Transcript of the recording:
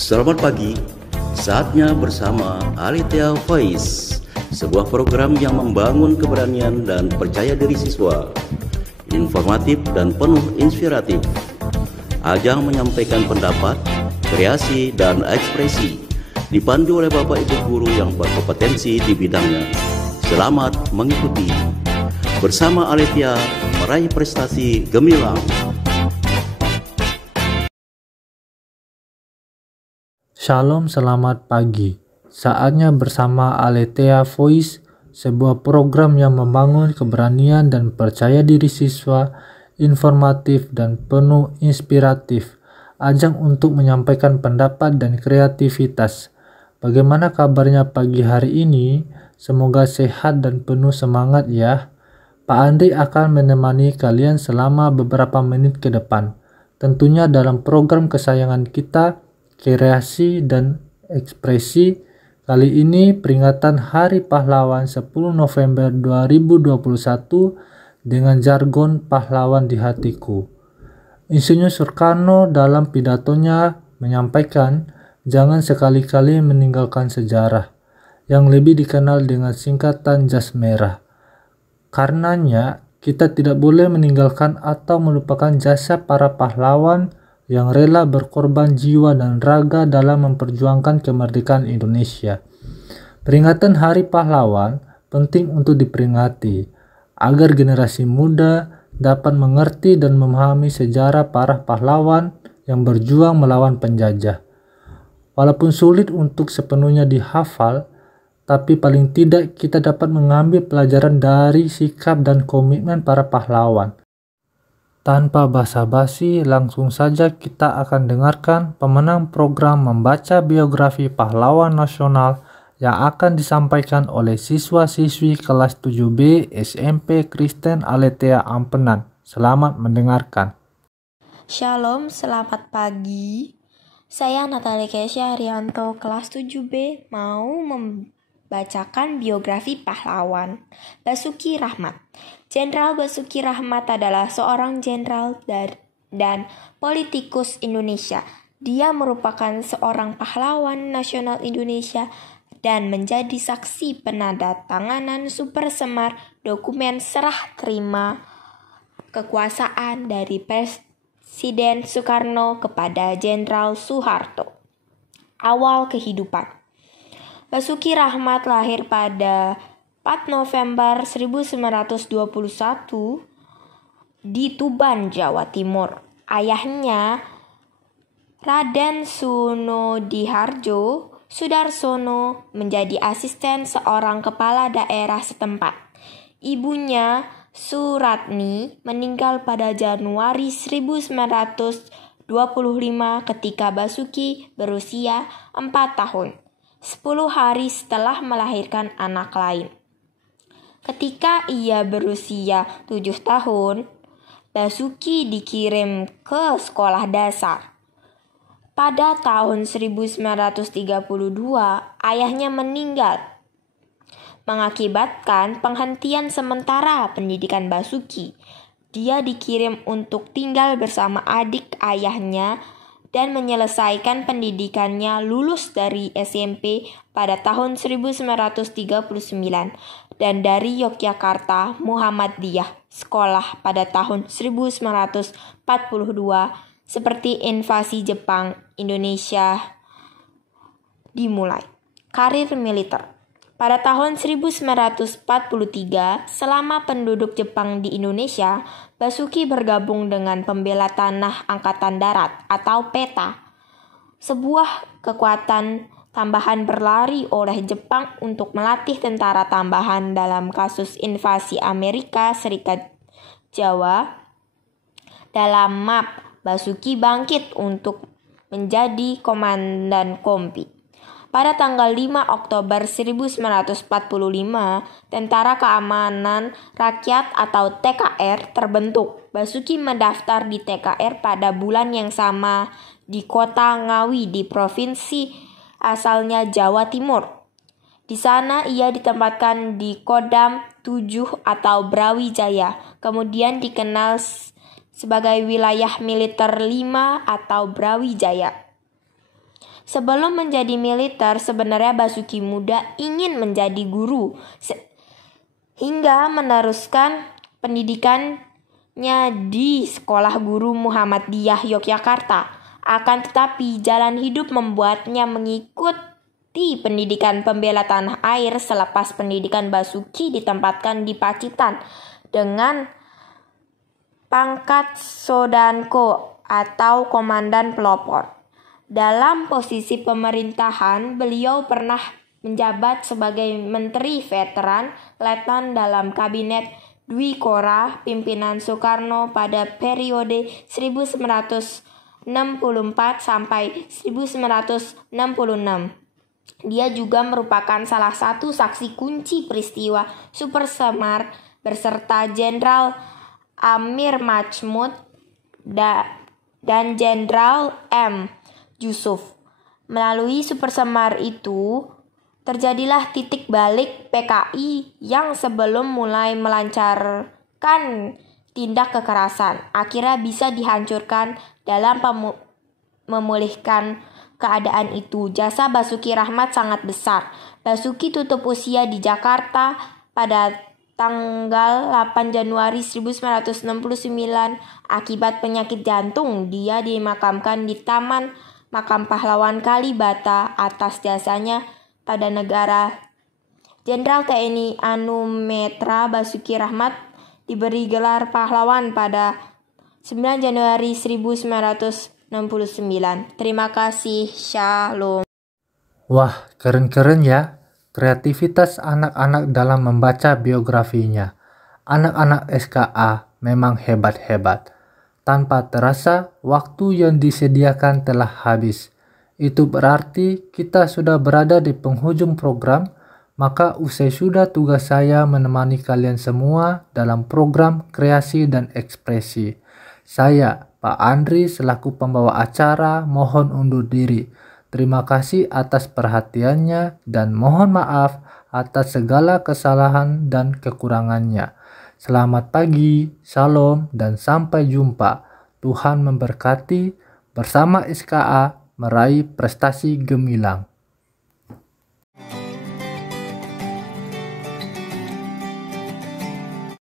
Selamat pagi, saatnya bersama Alethea Voice, sebuah program yang membangun keberanian dan percaya diri siswa, informatif dan penuh inspiratif. Ajang menyampaikan pendapat, kreasi, dan ekspresi, dipandu oleh Bapak Ibu Guru yang berkompetensi di bidangnya. Selamat mengikuti. Bersama Alethea, meraih prestasi gemilang. Shalom, selamat pagi. Saatnya bersama Alethea Voice, sebuah program yang membangun keberanian dan percaya diri siswa, informatif dan penuh inspiratif. Ajang untuk menyampaikan pendapat dan kreativitas. Bagaimana kabarnya pagi hari ini? Semoga sehat dan penuh semangat ya. Pak Andri akan menemani kalian selama beberapa menit ke depan. Tentunya dalam program kesayangan kita, kreasi dan ekspresi. Kali ini peringatan Hari Pahlawan 10 November 2021 dengan jargon pahlawan di hatiku. Insinyur Soekarno dalam pidatonya menyampaikan, jangan sekali-kali meninggalkan sejarah, yang lebih dikenal dengan singkatan jas merah. Karenanya, kita tidak boleh meninggalkan atau melupakan jasa para pahlawan yang rela berkorban jiwa dan raga dalam memperjuangkan kemerdekaan Indonesia. Peringatan Hari Pahlawan penting untuk diperingati, agar generasi muda dapat mengerti dan memahami sejarah para pahlawan yang berjuang melawan penjajah. Walaupun sulit untuk sepenuhnya dihafal, tapi paling tidak kita dapat mengambil pelajaran dari sikap dan komitmen para pahlawan. Tanpa basa-basi, langsung saja kita akan dengarkan pemenang program membaca biografi pahlawan nasional yang akan disampaikan oleh siswa-siswi kelas 7B SMP Kristen Alethea Ampenan. Selamat mendengarkan. Shalom, selamat pagi. Saya Natalie Kesha Haryanto, kelas 7B, mau membacakan biografi pahlawan Basuki Rahmat. Jenderal Basuki Rahmat adalah seorang jenderal dan politikus Indonesia. Dia merupakan seorang pahlawan nasional Indonesia dan menjadi saksi penandatanganan Super Semar dokumen serah terima kekuasaan dari Presiden Soekarno kepada Jenderal Soeharto. Awal kehidupan Basuki Rahmat lahir pada 4 November 1921 di Tuban, Jawa Timur. Ayahnya, Raden Sunodiharjo Sudarsono, menjadi asisten seorang kepala daerah setempat. Ibunya, Suratni, meninggal pada Januari 1925 ketika Basuki berusia 4 tahun, 10 hari setelah melahirkan anak lain. Ketika ia berusia 7 tahun, Basuki dikirim ke sekolah dasar. Pada tahun 1932, ayahnya meninggal, mengakibatkan penghentian sementara pendidikan Basuki. Dia dikirim untuk tinggal bersama adik ayahnya dan menyelesaikan pendidikannya lulus dari SMP pada tahun 1939 dan dari Yogyakarta Muhammadiyah sekolah pada tahun 1942 seperti invasi Jepang Indonesia dimulai. Karir militer. Pada tahun 1943, selama penduduk Jepang di Indonesia, Basuki bergabung dengan Pembela Tanah Angkatan Darat atau PETA, sebuah kekuatan tambahan berlari oleh Jepang untuk melatih tentara tambahan dalam kasus invasi Amerika Serikat Jawa. Dalam MAP, Basuki bangkit untuk menjadi komandan kompi. Pada tanggal 5 Oktober 1945, Tentara Keamanan Rakyat atau TKR terbentuk. Basuki mendaftar di TKR pada bulan yang sama di kota Ngawi di provinsi asalnya Jawa Timur. Di sana ia ditempatkan di Kodam 7 atau Brawijaya, kemudian dikenal sebagai wilayah militer 5 atau Brawijaya. Sebelum menjadi militer, sebenarnya Basuki Muda ingin menjadi guru hingga meneruskan pendidikannya di Sekolah Guru Muhammadiyah Yogyakarta. Akan tetapi jalan hidup membuatnya mengikuti pendidikan pembela tanah air. Selepas pendidikan, Basuki ditempatkan di Pacitan dengan pangkat Sodanko atau komandan pelopor. Dalam posisi pemerintahan, beliau pernah menjabat sebagai Menteri Veteran, Letnan dalam Kabinet Dwi Korah pimpinan Soekarno pada periode 1964 sampai 1966. Dia juga merupakan salah satu saksi kunci peristiwa Super Semar beserta Jenderal Amir Mahmud dan Jenderal M. Yusuf. Melalui Super Semar itu, terjadilah titik balik PKI yang sebelum mulai melancarkan tindak kekerasan, akhirnya bisa dihancurkan. Dalam memulihkan keadaan itu, jasa Basuki Rahmat sangat besar. Basuki tutup usia di Jakarta pada tanggal 8 Januari 1969 akibat penyakit jantung. Dia dimakamkan di Taman Makam Pahlawan Kalibata atas jasanya pada negara. Jenderal TNI Anumerta Basuki Rahmat diberi gelar pahlawan pada 9 Januari 1969. Terima kasih. Shalom. Wah, keren-keren ya kreativitas anak-anak dalam membaca biografinya. Anak-anak SKA memang hebat-hebat. Tanpa terasa, waktu yang disediakan telah habis. Itu berarti kita sudah berada di penghujung program, maka usai sudah tugas saya menemani kalian semua dalam program kreasi dan ekspresi. Saya, Pak Andri, selaku pembawa acara, mohon undur diri. Terima kasih atas perhatiannya dan mohon maaf atas segala kesalahan dan kekurangannya. Selamat pagi, salam, dan sampai jumpa. Tuhan memberkati. Bersama SKA meraih prestasi gemilang.